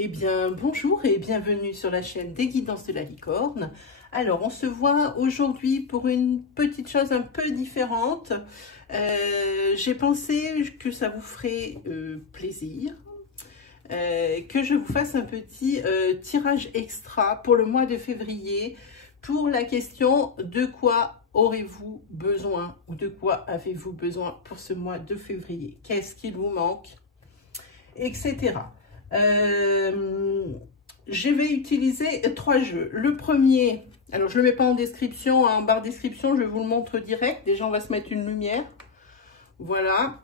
Eh bien, bonjour et bienvenue sur la chaîne des Guidances de la Licorne. Alors, on se voit aujourd'hui pour une petite chose un peu différente. J'ai pensé que ça vous ferait plaisir, que je vous fasse un petit tirage extra pour le mois de février pour la question de quoi aurez-vous besoin ou de quoi avez-vous besoin pour ce mois de février? Qu'est-ce qu'il vous manque? Etc. Je vais utiliser 3 jeux. Le premier, alors je ne le mets pas en description, en barre description, je vous le montre direct. Déjà, on va se mettre une lumière. Voilà.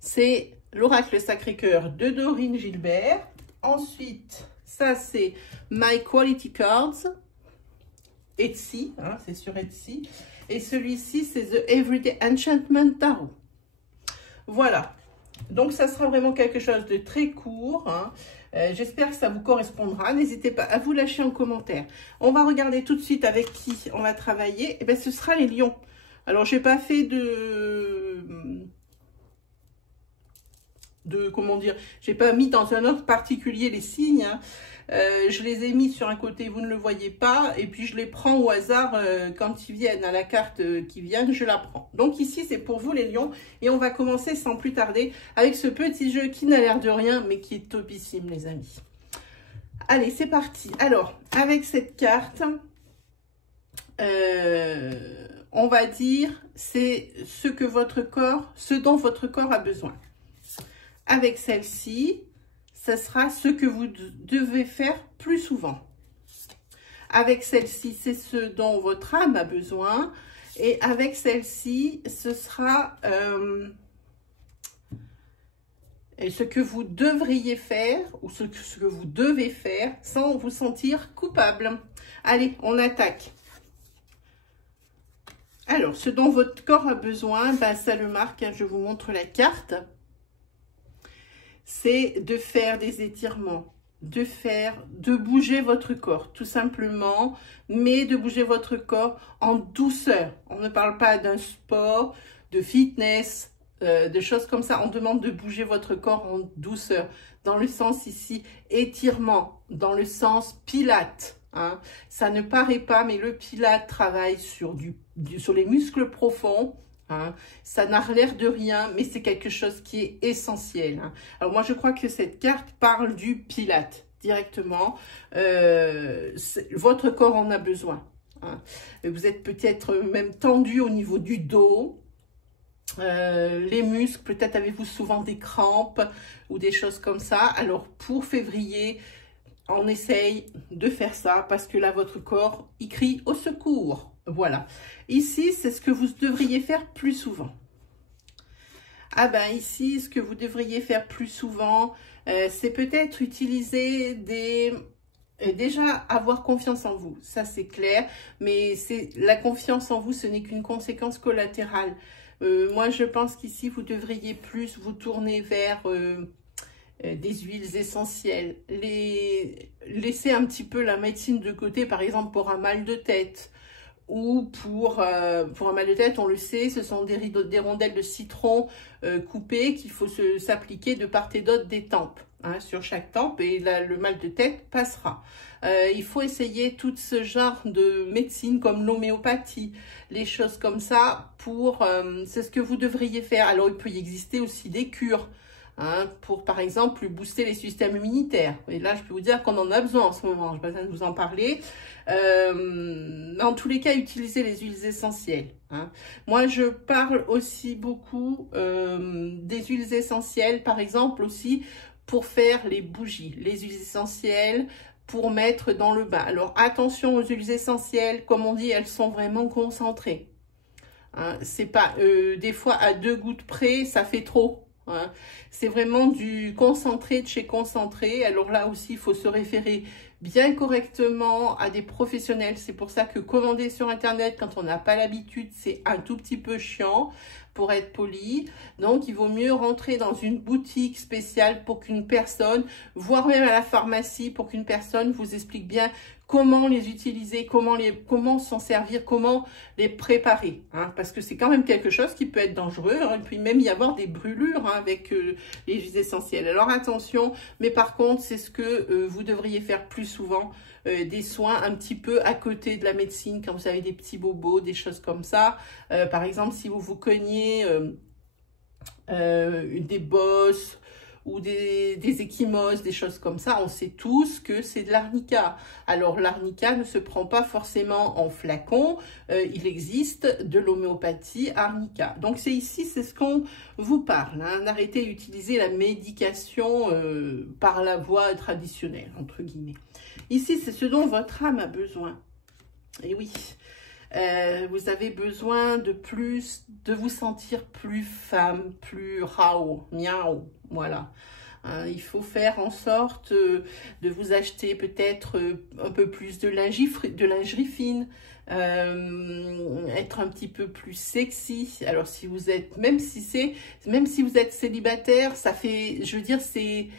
C'est l'Oracle Sacré-Cœur de Dorine Gilbert. Ensuite, ça c'est My Quality Cards. Etsy, hein, c'est sur Etsy. Et celui-ci, c'est The Everyday Enchantment Tarot. Voilà. Donc, ça sera vraiment quelque chose de très court. Hein. J'espère que ça vous correspondra. N'hésitez pas à vous lâcher en commentaire. On va regarder tout de suite avec qui on va travailler. Et bien, ce sera les lions. Alors, je n'ai pas fait comment dire, j'ai pas mis dans un ordre particulier les signes. Hein. Je les ai mis sur un côté, vous ne le voyez pas, et puis je les prends au hasard quand ils viennent à la carte qui vient, je la prends. Donc ici c'est pour vous les lions, et on va commencer sans plus tarder avec ce petit jeu qui n'a l'air de rien, mais qui est topissime les amis. Allez, c'est parti. Alors, avec cette carte, on va dire c'est ce dont votre corps a besoin. Avec celle-ci, ce sera ce que vous devez faire plus souvent. Avec celle-ci, c'est ce dont votre âme a besoin. Et avec celle-ci, ce sera ce que vous devriez faire ou ce que vous devez faire sans vous sentir coupable. Allez, on attaque. Alors, ce dont votre corps a besoin, ben, ça le marque, hein, je vous montre la carte. C'est de faire des étirements, de bouger votre corps, tout simplement, mais de bouger votre corps en douceur. On ne parle pas d'un sport, de fitness, de choses comme ça. On demande de bouger votre corps en douceur, dans le sens ici étirement, dans le sens pilate. Hein. Ça ne paraît pas, mais le pilate travaille sur les muscles profonds. Hein. Ça n'a l'air de rien, mais c'est quelque chose qui est essentiel. Hein. Alors moi, je crois que cette carte parle du pilate directement. Votre corps en a besoin. Hein. Vous êtes peut-être même tendu au niveau du dos. Les muscles, peut-être avez-vous souvent des crampes ou des choses comme ça. Alors pour février, on essaye de faire ça parce que là, votre corps, il crie au secours. Voilà. Ici, c'est ce que vous devriez faire plus souvent. Ah ben ici, ce que vous devriez faire plus souvent, c'est peut-être utiliser déjà avoir confiance en vous. Ça, c'est clair. Mais la confiance en vous, ce n'est qu'une conséquence collatérale. Moi, je pense qu'ici, vous devriez plus vous tourner vers des huiles essentielles. Laisser un petit peu la médecine de côté, par exemple, pour un mal de tête. Ou pour un mal de tête, on le sait, ce sont des rondelles de citron coupées qu'il faut s'appliquer de part et d'autre des tempes, hein, sur chaque tempe, et là, le mal de tête passera. Il faut essayer tout ce genre de médecine comme l'homéopathie, les choses comme ça, c'est ce que vous devriez faire. Alors, il peut y exister aussi des cures, hein, pour, par exemple, booster les systèmes immunitaires. Et là, je peux vous dire qu'on en a besoin en ce moment. Je n'ai pas besoin de vous en parler. En tous les cas, utilisez les huiles essentielles. Hein. Moi, je parle aussi beaucoup des huiles essentielles, par exemple, aussi pour faire les bougies. Les huiles essentielles pour mettre dans le bain. Alors, attention aux huiles essentielles. Comme on dit, elles sont vraiment concentrées. Hein. C'est pas, des fois, à 2 gouttes près, ça fait trop. Hein. C'est vraiment du concentré de chez concentré. Alors là aussi, il faut se référer bien correctement à des professionnels. C'est pour ça que commander sur Internet quand on n'a pas l'habitude, c'est un tout petit peu chiant, pour être poli. Donc, il vaut mieux rentrer dans une boutique spéciale pour qu'une personne, voire même à la pharmacie, pour qu'une personne vous explique bien comment les utiliser, comment s'en servir, comment les préparer. Hein, parce que c'est quand même quelque chose qui peut être dangereux. Hein, et puis même y avoir des brûlures hein, avec les huiles essentielles. Alors attention, mais par contre, c'est ce que vous devriez faire plus souvent. Des soins un petit peu à côté de la médecine, quand vous avez des petits bobos, des choses comme ça. Par exemple, si vous vous cognez des bosses ou des ecchymoses, des choses comme ça, on sait tous que c'est de l'arnica. Alors, l'arnica ne se prend pas forcément en flacon, il existe de l'homéopathie arnica. Donc, c'est ici, c'est ce qu'on vous parle. Hein. Arrêtez d'utiliser la médication par la voie traditionnelle, entre guillemets. Ici, c'est ce dont votre âme a besoin. Et oui, vous avez besoin de vous sentir plus femme, plus rao, miaou, voilà. Il faut faire en sorte de vous acheter peut-être un peu plus de lingerie fine, être un petit peu plus sexy. Alors si vous êtes, même si vous êtes célibataire, ça fait, je veux dire, c'est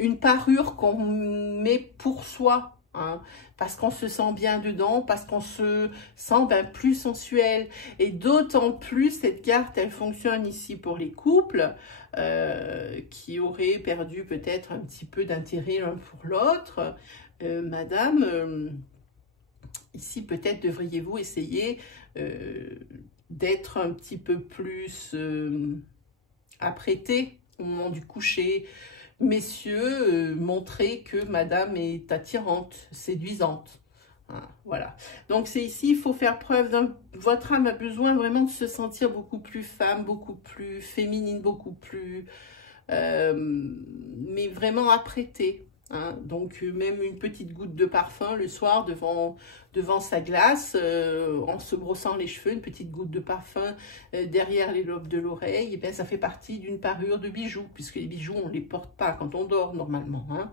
une parure qu'on met pour soi, hein, parce qu'on se sent bien dedans, parce qu'on se sent plus sensuel. Et d'autant plus, cette carte, elle fonctionne ici pour les couples qui auraient perdu peut-être un petit peu d'intérêt l'un pour l'autre. Madame, ici peut-être devriez-vous essayer d'être un petit peu plus apprêté au moment du coucher. Messieurs, montrez que madame est attirante, séduisante. Voilà. Donc, c'est ici, il faut faire preuve votre âme a besoin vraiment de se sentir beaucoup plus femme, beaucoup plus féminine, beaucoup plus... mais vraiment apprêtée. Hein. Donc, même une petite goutte de parfum le soir devant sa glace, en se brossant les cheveux, une petite goutte de parfum derrière les lobes de l'oreille, et bien, ça fait partie d'une parure de bijoux, puisque les bijoux, on ne les porte pas quand on dort normalement. Hein.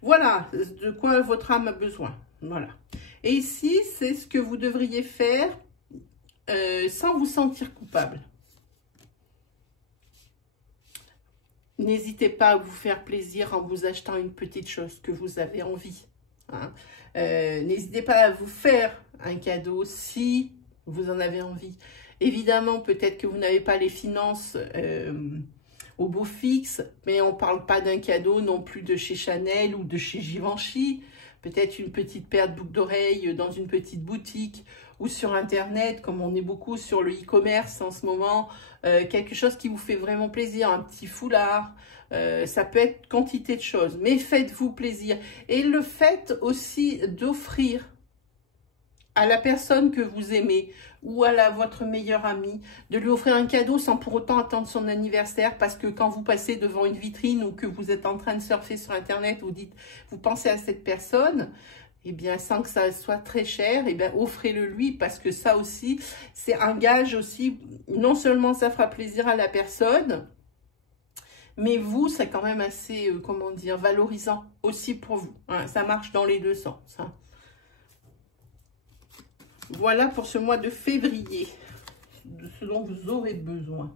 Voilà de quoi votre âme a besoin. Voilà. Et ici, c'est ce que vous devriez faire sans vous sentir coupable. N'hésitez pas à vous faire plaisir en vous achetant une petite chose que vous avez envie. Hein. N'hésitez pas à vous faire un cadeau si vous en avez envie. Évidemment, peut-être que vous n'avez pas les finances au beau fixe, mais on ne parle pas d'un cadeau non plus de chez Chanel ou de chez Givenchy. Peut-être une petite paire de boucles d'oreilles dans une petite boutique ou sur Internet, comme on est beaucoup sur le e-commerce en ce moment. Quelque chose qui vous fait vraiment plaisir, un petit foulard. Ça peut être quantité de choses, mais faites-vous plaisir. Et le fait aussi d'offrir à la personne que vous aimez ou à votre meilleure amie, de lui offrir un cadeau sans pour autant attendre son anniversaire, parce que quand vous passez devant une vitrine ou que vous êtes en train de surfer sur Internet, vous pensez à cette personne, eh bien, sans que ça soit très cher, eh bien, offrez-le lui, parce que ça aussi, c'est un gage aussi, non seulement ça fera plaisir à la personne, mais vous, c'est quand même assez, comment dire, valorisant aussi pour vous. Hein, ça marche dans les deux sens. Hein. Voilà pour ce mois de février, de ce dont vous aurez besoin,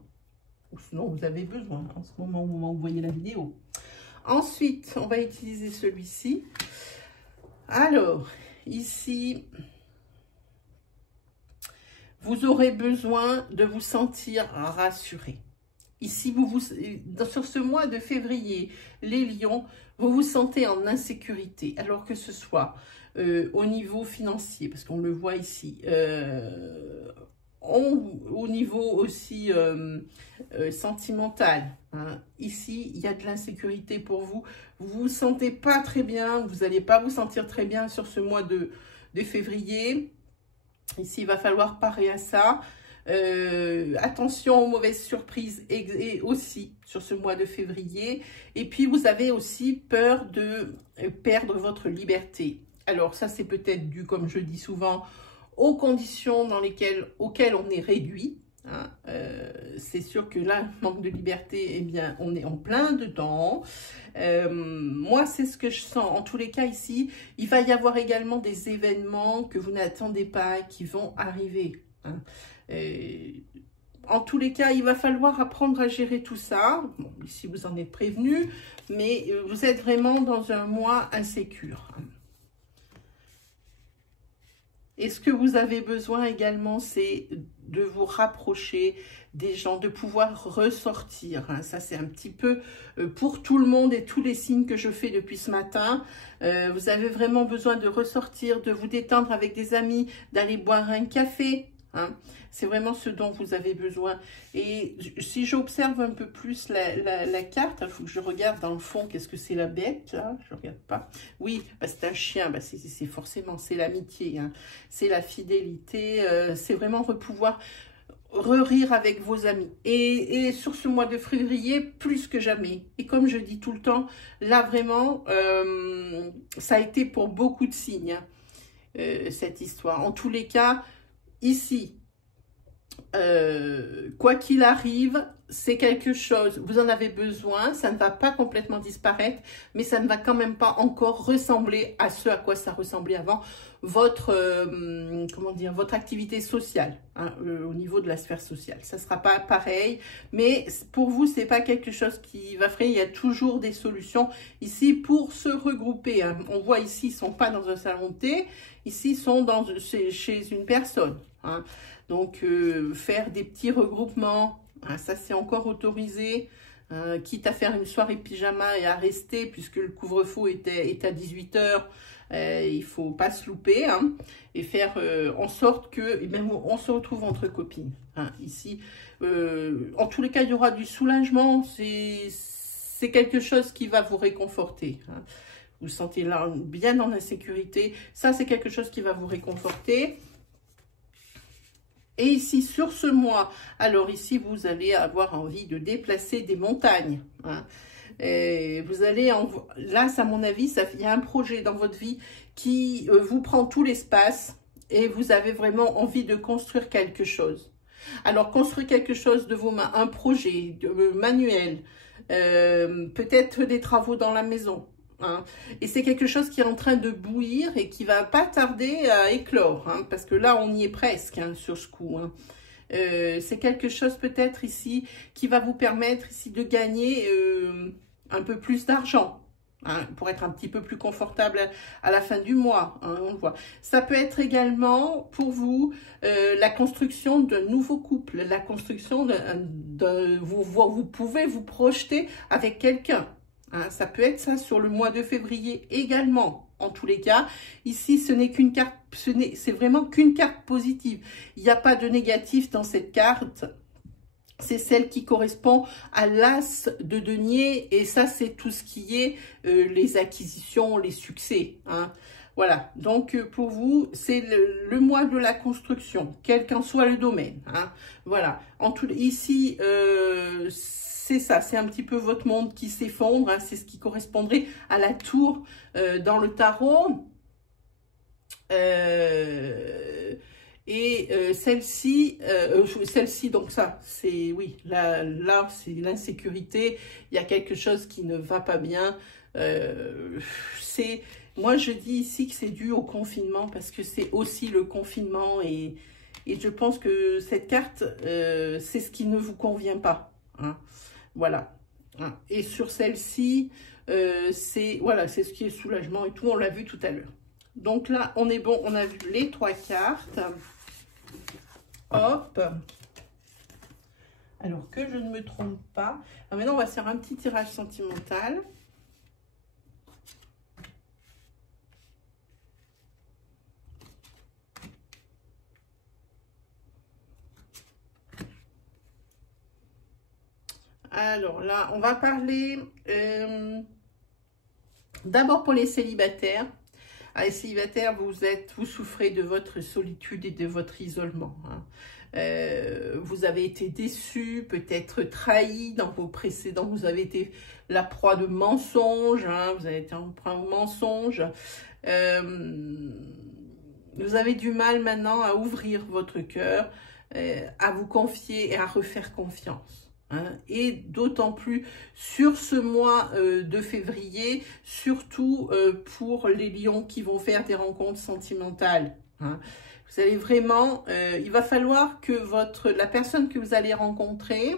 ou ce dont vous avez besoin en ce moment où vous voyez la vidéo. Ensuite, on va utiliser celui-ci. Alors, ici, vous aurez besoin de vous sentir rassuré. Ici, sur ce mois de février, les lions, vous vous sentez en insécurité, alors que ce soit au niveau financier, parce qu'on le voit ici, au niveau aussi sentimental. Hein. Ici, il y a de l'insécurité pour vous. Vous ne vous sentez pas très bien, vous n'allez pas vous sentir très bien sur ce mois de février. Ici, il va falloir parer à ça. Attention aux mauvaises surprises et aussi sur ce mois de février. Et puis, vous avez aussi peur de perdre votre liberté. Alors, ça, c'est peut-être dû, comme je dis souvent, aux conditions auxquelles on est réduit. Hein. C'est sûr que là, manque de liberté, eh bien, on est en plein dedans. Moi, c'est ce que je sens. En tous les cas, ici, il va y avoir également des événements que vous n'attendez pas, qui vont arriver. Hein. En tous les cas, il va falloir apprendre à gérer tout ça. Bon, ici, vous en êtes prévenu, mais vous êtes vraiment dans un mois insécure. Et ce que vous avez besoin également, c'est de vous rapprocher des gens, de pouvoir ressortir. Hein. Ça, c'est un petit peu pour tout le monde et tous les signes que je fais depuis ce matin. Vous avez vraiment besoin de ressortir, de vous détendre avec des amis, d'aller boire un café. Hein. C'est vraiment ce dont vous avez besoin. Et si j'observe un peu plus la carte, il faut que je regarde dans le fond, qu'est-ce que c'est la bête, là? Je ne regarde pas. Oui, bah, c'est un chien, bah, c'est forcément, c'est l'amitié, hein. C'est la fidélité, c'est vraiment pouvoir rire avec vos amis. Et sur ce mois de février, plus que jamais. Et comme je dis tout le temps, là vraiment, ça a été pour beaucoup de signes, hein, cette histoire. En tous les cas, ici, quoi qu'il arrive, c'est quelque chose, vous en avez besoin, ça ne va pas complètement disparaître, mais ça ne va quand même pas encore ressembler à ce à quoi ça ressemblait avant, votre, comment dire, votre activité sociale, hein, au niveau de la sphère sociale. Ça ne sera pas pareil, mais pour vous, c'est pas quelque chose qui va freiner, il y a toujours des solutions ici pour se regrouper. Hein. On voit ici, ils ne sont pas dans un salon de thé, ici, ils sont chez une personne. Hein. Donc, faire des petits regroupements, hein, ça c'est encore autorisé, quitte à faire une soirée pyjama et à rester, puisque le couvre-feu est à 18 h, il ne faut pas se louper, hein, et faire en sorte que, eh bien, on se retrouve entre copines. Hein, ici, en tous les cas, il y aura du soulagement, c'est quelque chose qui va vous réconforter. Hein. Vous vous sentez là bien en insécurité, ça c'est quelque chose qui va vous réconforter. Et ici, sur ce mois, alors ici, vous allez avoir envie de déplacer des montagnes. Hein. Et vous allez, là, à mon avis, il y a un projet dans votre vie qui vous prend tout l'espace et vous avez vraiment envie de construire quelque chose. Alors, construire quelque chose de vos mains, un projet manuel, peut-être des travaux dans la maison. Hein. Et c'est quelque chose qui est en train de bouillir et qui va pas tarder à éclore, hein, parce que là on y est presque, hein, sur ce coup. Hein. C'est quelque chose peut-être ici qui va vous permettre ici de gagner un peu plus d'argent, hein, pour être un petit peu plus confortable à la fin du mois. Hein, on le voit. Ça peut être également pour vous la construction d'un nouveau couple, la construction vous pouvez vous projeter avec quelqu'un. Hein, ça peut être ça sur le mois de février également. En tous les cas, ici, ce n'est qu'une carte, c'est vraiment qu'une carte positive. Il n'y a pas de négatif dans cette carte. C'est celle qui correspond à l'as de denier. Et ça, c'est tout ce qui est les acquisitions, les succès. Hein. Voilà. Donc, pour vous, c'est le mois de la construction, quel qu'en soit le domaine. Hein. Voilà. Ici, c'est ça, c'est un petit peu votre monde qui s'effondre, hein, c'est ce qui correspondrait à la tour dans le tarot. Celle-ci, donc ça, c'est, oui, là c'est l'insécurité, il y a quelque chose qui ne va pas bien. Moi je dis ici que c'est dû au confinement, parce que c'est aussi le confinement, et je pense que cette carte, c'est ce qui ne vous convient pas. Hein. Voilà. Et sur celle-ci, c'est ce qui est soulagement et tout. On l'a vu tout à l'heure. Donc là, on est bon. On a vu les 3 cartes. Hop. Alors que je ne me trompe pas. Alors maintenant, on va faire un petit tirage sentimental. Alors là, on va parler d'abord pour les célibataires. Les célibataires, vous souffrez de votre solitude et de votre isolement. Hein. Vous avez été déçus, peut-être trahis dans vos précédents. Vous avez été la proie de mensonges. Hein. Vous avez été emprunt au mensonge. Vous avez du mal maintenant à ouvrir votre cœur. à vous confier et à refaire confiance. Hein. Et d'autant plus sur ce mois de février, surtout pour les lions qui vont faire des rencontres sentimentales. Hein. Vous allez vraiment, il va falloir que la personne que vous allez rencontrer,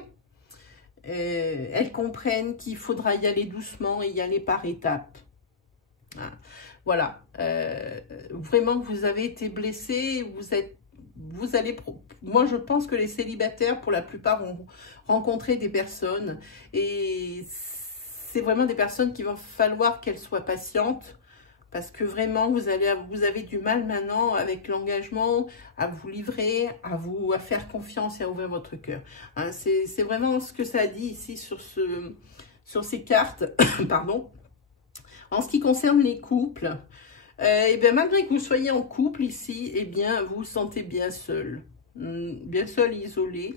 elle comprenne qu'il faudra y aller doucement et y aller par étapes. Hein. Voilà, vraiment vous avez été blessé, moi je pense que les célibataires pour la plupart vont rencontrer des personnes et c'est vraiment des personnes qu'il va falloir qu'elles soient patientes parce que vraiment vous avez du mal maintenant avec l'engagement à vous livrer, à faire confiance et à ouvrir votre cœur. Hein, c'est vraiment ce que ça dit ici sur ces cartes, pardon. En ce qui concerne les couples, et bien malgré que vous soyez en couple ici, et bien vous vous sentez bien seul, isolé.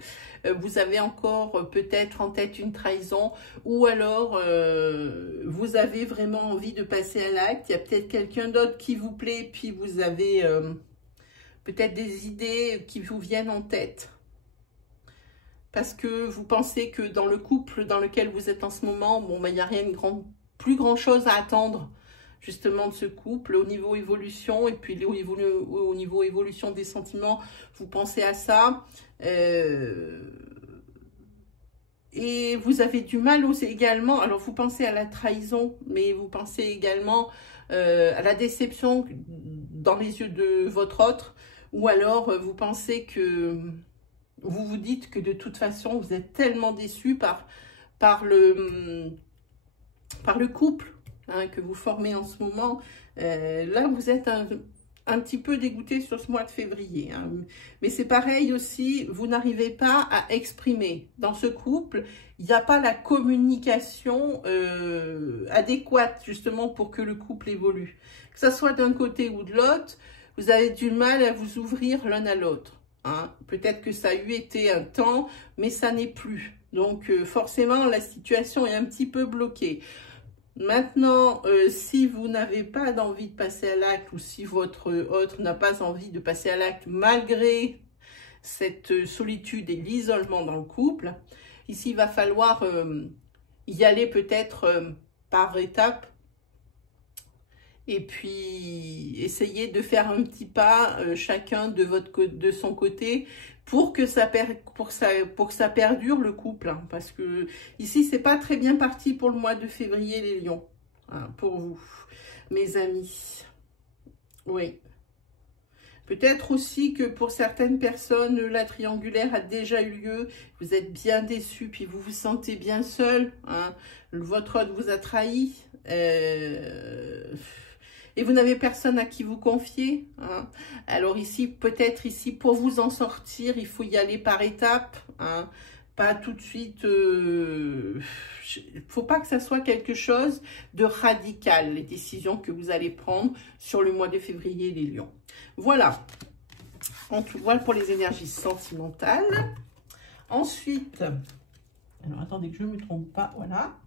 Vous avez encore peut-être en tête une trahison, ou alors vous avez vraiment envie de passer à l'acte. Il y a peut-être quelqu'un d'autre qui vous plaît, puis vous avez peut-être des idées qui vous viennent en tête. Parce que vous pensez que dans le couple dans lequel vous êtes en ce moment, bon, ben, il n'y a rien de plus grand chose à attendre justement de ce couple au niveau évolution et puis au niveau évolution des sentiments, vous pensez à ça et vous avez du mal aussi également, alors vous pensez à la trahison mais vous pensez également à la déception dans les yeux de votre autre ou alors vous pensez que vous vous dites que de toute façon vous êtes tellement déçu par le couple hein, que vous formez en ce moment. Là, vous êtes un petit peu dégoûté sur ce mois de février. Hein. Mais c'est pareil aussi, vous n'arrivez pas à exprimer. Dans ce couple, il n'y a pas la communication adéquate justement pour que le couple évolue. Que ce soit d'un côté ou de l'autre, vous avez du mal à vous ouvrir l'un à l'autre. Hein. Peut-être que ça a eu été un temps, mais ça n'est plus. Donc forcément, la situation est un petit peu bloquée. Maintenant, si vous n'avez pas d'envie de passer à l'acte ou si votre autre n'a pas envie de passer à l'acte malgré cette solitude et l'isolement dans le couple, ici il va falloir y aller peut-être par étapes et puis essayer de faire un petit pas chacun de son côté pour que ça perdure le couple. Hein, parce que ici, c'est pas très bien parti pour le mois de février, les lions. Hein, pour vous, mes amis. Oui. Peut-être aussi que pour certaines personnes, la triangulaire a déjà eu lieu. Vous êtes bien déçus, puis vous vous sentez bien seul. Hein, votre autre vous a trahi. Et vous n'avez personne à qui vous confier. Hein. Alors ici, peut-être ici, pour vous en sortir, il faut y aller par étapes. Hein. Pas tout de suite. Il ne faut pas que ça soit quelque chose de radical, les décisions que vous allez prendre sur le mois de février, les lions. Voilà. Voilà pour les énergies sentimentales. Ensuite, alors attendez que je ne me trompe pas, voilà.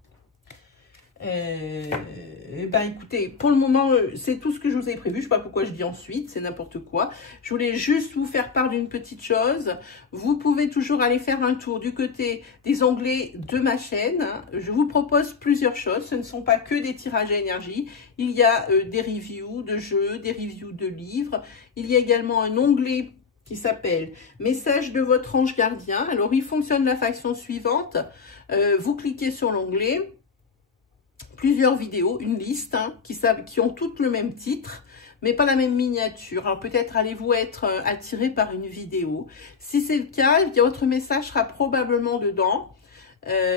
Ben écoutez, pour le moment, c'est tout ce que je vous ai prévu. Je ne sais pas pourquoi je dis ensuite, c'est n'importe quoi. Je voulais juste vous faire part d'une petite chose. Vous pouvez toujours aller faire un tour du côté des onglets de ma chaîne. Je vous propose plusieurs choses. Ce ne sont pas que des tirages à énergie. Il y a des reviews de jeux, des reviews de livres. Il y a également un onglet qui s'appelle « Message de votre ange gardien ». Alors, il fonctionne de la façon suivante. Vous cliquez sur l'onglet. Plusieurs vidéos, une liste hein, qui ont toutes le même titre, mais pas la même miniature. Alors peut-être allez-vous être attiré par une vidéo. Si c'est le cas, votre message sera probablement dedans.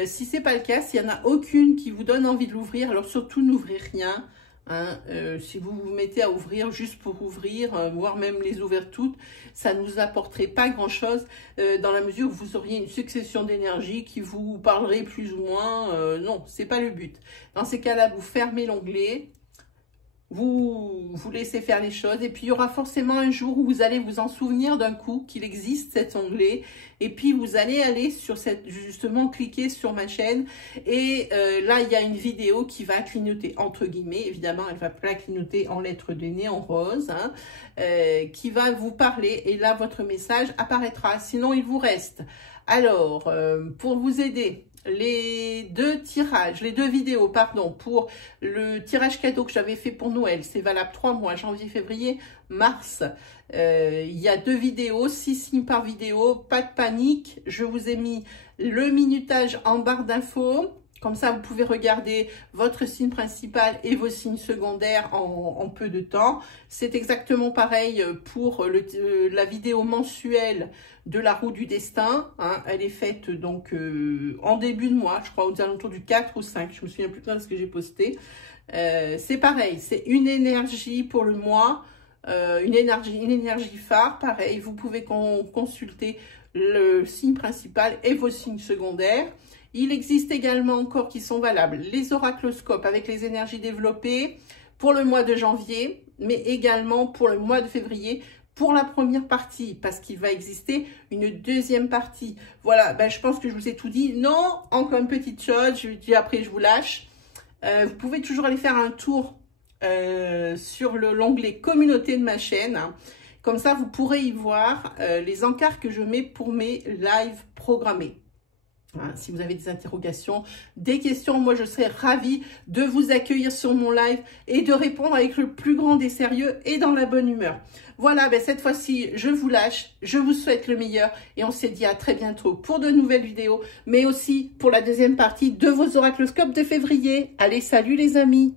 Si c'est pas le cas, s'il n'y en a aucune qui vous donne envie de l'ouvrir, alors surtout n'ouvrez rien. Hein, si vous vous mettez à ouvrir juste pour ouvrir, voire même les ouvrir toutes, ça ne nous apporterait pas grand-chose dans la mesure où vous auriez une succession d'énergie qui vous parlerait plus ou moins. Non, c'est pas le but. Dans ces cas-là, vous fermez l'onglet, vous laissez faire les choses. Et puis, il y aura forcément un jour où vous allez vous en souvenir d'un coup qu'il existe cet onglet. Et puis, vous allez aller sur justement, cliquer sur ma chaîne. Et là, il y a une vidéo qui va clignoter, entre guillemets. Évidemment, elle va pas clignoter en lettres de néon rose, hein, qui va vous parler. Et là, votre message apparaîtra. Sinon, il vous reste. Alors, pour vous aider, les deux vidéos, pardon, pour le tirage cadeau que j'avais fait pour Noël, c'est valable 3 mois, janvier, février, mars. Il y a 2 vidéos, 6 signes par vidéo, pas de panique. Je vous ai mis le minutage en barre d'infos. Comme ça, vous pouvez regarder votre signe principal et vos signes secondaires en peu de temps. C'est exactement pareil pour la vidéo mensuelle de la roue du destin. Hein. Elle est faite donc en début de mois, je crois aux alentours du 4 ou 5. Je me souviens plus de ce que j'ai posté. C'est pareil, c'est une énergie pour le mois, une énergie phare. Pareil, vous pouvez consulter le signe principal et vos signes secondaires. Il existe également encore qui sont valables les oracloscopes avec les énergies développées pour le mois de janvier, mais également pour le mois de février, pour la première partie, parce qu'il va exister une deuxième partie. Voilà, ben, je pense que je vous ai tout dit. Non, encore une petite chose, je dis après je vous lâche. Vous pouvez toujours aller faire un tour sur l'onglet communauté de ma chaîne. Comme ça, vous pourrez y voir les encarts que je mets pour mes lives programmés. Hein, si vous avez des interrogations, des questions, moi je serai ravie de vous accueillir sur mon live et de répondre avec le plus grand des sérieux et dans la bonne humeur. Voilà, ben cette fois-ci, je vous lâche, je vous souhaite le meilleur et on se dit à très bientôt pour de nouvelles vidéos, mais aussi pour la deuxième partie de vos oracloscopes de février. Allez, salut les amis!